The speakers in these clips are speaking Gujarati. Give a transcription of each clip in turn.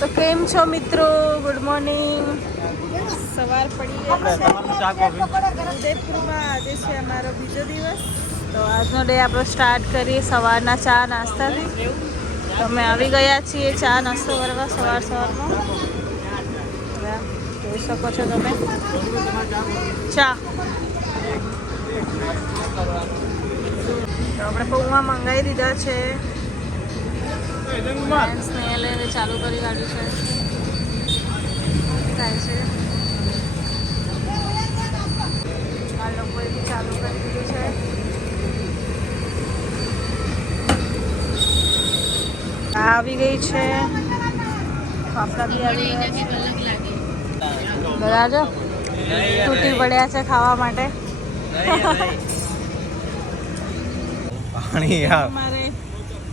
તો કેમ છો મિત્રો? Good morning. સવાર પડી ગઈ છે ઉદયપુરમાં. આજે છે અમારો બીજો દિવસ. તો આજનો ડે આપણો સ્ટાર્ટ કરીએ સવારના ચા નાસ્તાથી. તો અમે આવી ગયા છીએ ચા નાસ્તો કરવા સવારમાં. જોઈ શકો છો તમે ચા. તો આપણે પૌવા મંગાવી દીધા છે. સ્નેહલે ચાલુ કરી કાઢ્યું છે. થાય છે આ લોકોએ બી ચાલુ કરી દીધું છે. આવી ગઈ છે ફાફડા બી આવી ગયા છે. બધા જો તૂટી પડ્યા છે ખાવા માટે. પાણી યાર અમારે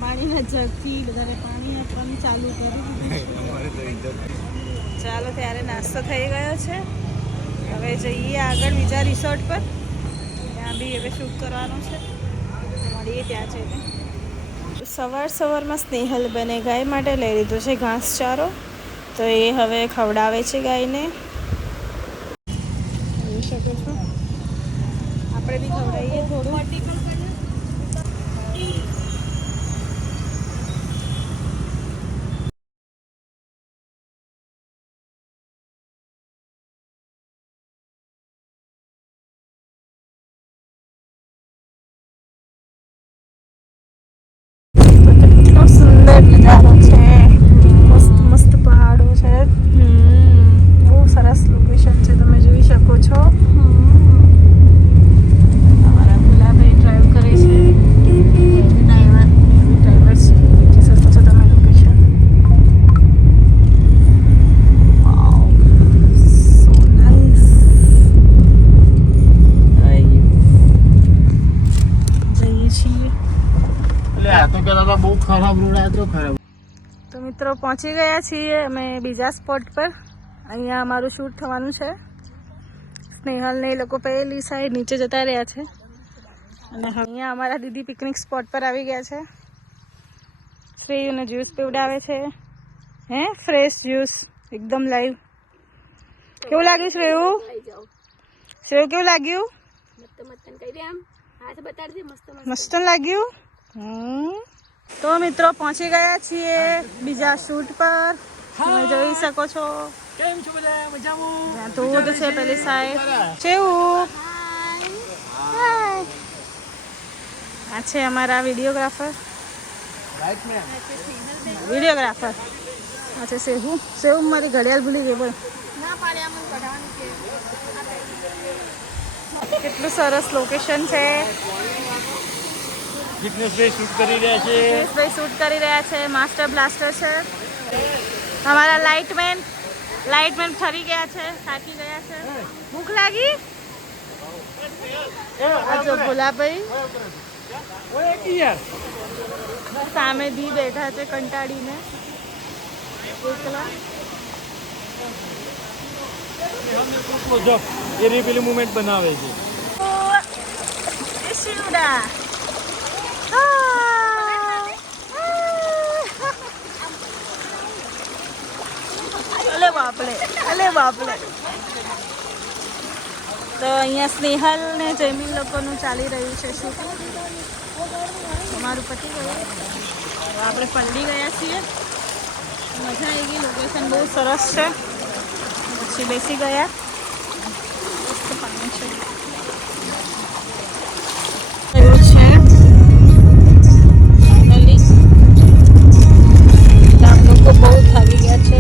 પાણીના જગથી બધાને પાણી આપવાનું ચાલુ કરી દીધું. ચાલો ત્યારે નાસ્તો થઈ ગયો છે. હવે જઈએ આગળ બીજા રિસોર્ટ પર. ત્યાં બી હવે શૂટ કરવાનું છે. મળીએ ત્યાં જઈને. સવારમાં સ્નેહલ બને ગાય માટે લઈ લીધો છે ઘાસચારો. તો એ હવે ખવડાવે છે ગાયને. જોઈ શકો છો આપણે બી ખવડાવીએ થોડું. કેટલો સુંદર નજારો છે. મસ્ત પહાડો છે. બહુ સરસ લોકેશન છે. તમે જોઈ શકો છો. અમારા ભોલાભાઈ ડ્રાઈવ કરે છે. ડ્રાઈવર છે. જોઈ શકો છો તમે લોકેશન. સો નાઇસ. જઈએ છીએ. બહુ ખરાબ રોડ હતો. ખરાબ તો મિત્રો પહોંચી ગયા છીએ અમે બીજા સ્પોટ પર. અહીંયા અમારું શૂટ થવાનું છે. સ્નેહલ ને એ લોકો પહેલી સાઈડ નીચે જતા રહ્યા છે. અને અહીંયા અમારા દીદી પિકનિક સ્પોટ પર આવી ગયા છે. શ્રેયુને જ્યુસ પીવડાવે છે. હે ફ્રેશ જ્યુસ એકદમ લાઈવ. કેવું લાગ્યું શ્રેયુ? શ્રેયુ કેવું લાગ્યું? મસ્ત લાગ્યું. તો મિત્રો પહોંચી ગયા છીએ બીજા શૂટ પર. તમે જોઈ શકો છો. કેમ છો બધા? મજામાં? ધોધ છે પેલી સાઈડ. કેવું? આ છે અમારા વિડીયોગ્રાફર. આ છે સેહુ મારી ઘડિયાળ ભૂલી ગઈ. બોલ. કેટલું સરસ લોકેશન છે. ફિટનેસભાઈ શૂટ કરી રહ્યા છે. ફિટનેસભાઈ શૂટ કરી રહ્યા છે. માસ્ટર બ્લાસ્ટર છે. અમારા લાઇટમેન ફરી ગયા છે. થાકી ગયા છે. ભૂખ લાગી? આ જો ભોલાભાઈ સામે દી બેઠા છે કંટાળીને. એ પેલી મુવમેન્ટ બનાવે છે. શિવડા અલે બાપલે. તો અહીંયા સ્નેહલ ને જયમીન લોકોનું ચાલી રહ્યું છે શૂટ. અમારું પતી ગયું. આપણે પલડી ગયા છીએ. મજા આવી ગઈ. લોકેશન બહુ સરસ છે. પછી બેસી ગયા. મસ્ત પાણી છે. એવું છે લોકો બહુ થાકી ગયા છે.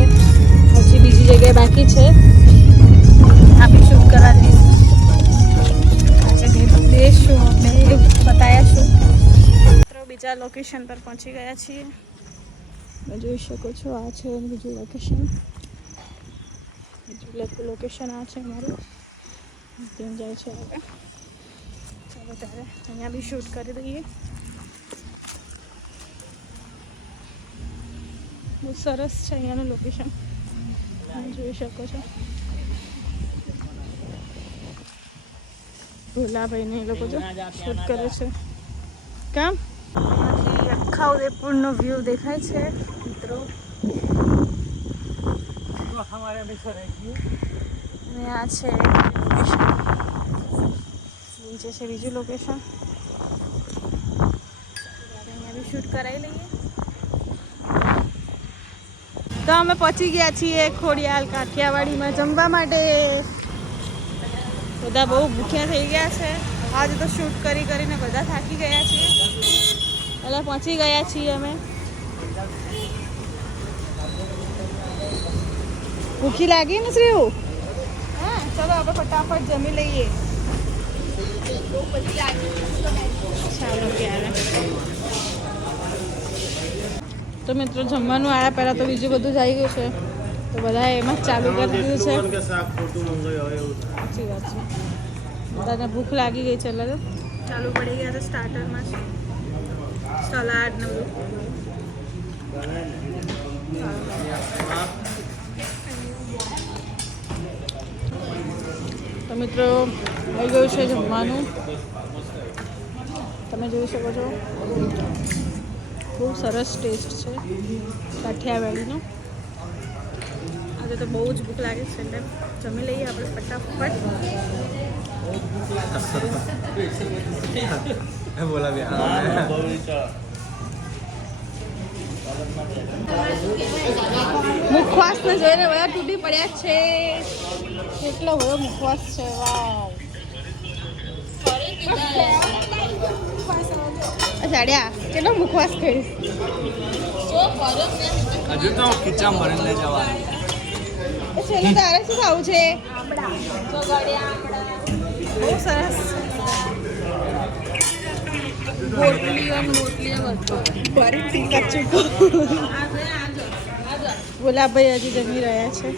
હજી બીજી જગ્યાએ બાકી છે. આપી શૂટ કરવા દઈશું. આજે દેશું આપણે બતાવ્યાશું. બીજા લોકેશન પર પહોંચી ગયા છીએ. જોઈ શકો છો આ છે બીજું લોકેશન. બીજું લોકેશન આ છે અમારું. ત્યાં જાય છે હવે. ચાલો ત્યારે અહીંયા બી શૂટ કરી દઈએ. બહુ સરસ છે અહીંયાનું લોકેશન. જોઈ શકો છો. ભોલાભાઈ ને એ લોકો જો શૂટ કરે છે. કામ આખા ઉદયપુરનો વ્યૂ દેખાય છે મિત્રો. અને આ છે નીચે છે બીજું લોકેશન. અહીંયા બી શૂટ કરાવી લઈએ. તો અમે પહોંચી ગયા છીએ ખોડિયાલ કાઠિયાવાડીમાં જમવા માટે. બધા બહુ ભૂખ્યા થઈ ગયા છે. આજે તો શૂટ કરીને બધા થાકી ગયા છીએ. એટલે પહોંચી ગયા છીએ અમે. ભૂખી લાગી ને શ્રીયુ? હા, ચલો આપણે ફટાફટ જમી લઈએ. ચાલો ત્યારે. તો મિત્રો જમવાનું આવ્યા પહેલાં તો બીજું બધું જ આવી ગયું છે. તો બધા એમાં જ ચાલુ કરી દીધું છે. સાચી વાત છે. બધાને ભૂખ લાગી ગઈ છે એટલે ચાલુ પડી ગયા છે સ્ટાર્ટરમાં સલાડ ને બધું. તો મિત્રો આવી ગયું છે જમવાનું. તમે જોઈ શકો છો બહુ સરસ ટેસ્ટ છે કાઠિયાવાડીનો. આજે તો બહુ જ ભૂખ લાગે છે એટલે જમી લઈએ આપણે ફટાફટ. મુખવાસને જોઈને બધા તૂટી પડ્યા છે. કેટલો બધો મુખવાસ છે. વાવ જાડ્યા કેટલો મુખવાસ ખાઈશ. હજુ તો ખીચામાં ભરીને લઈ જવાનું. છેલ્લે તારે શું ખાવું છે? બહુ સરસ. ગુલાબભાઈ હજી જમી રહ્યા છે.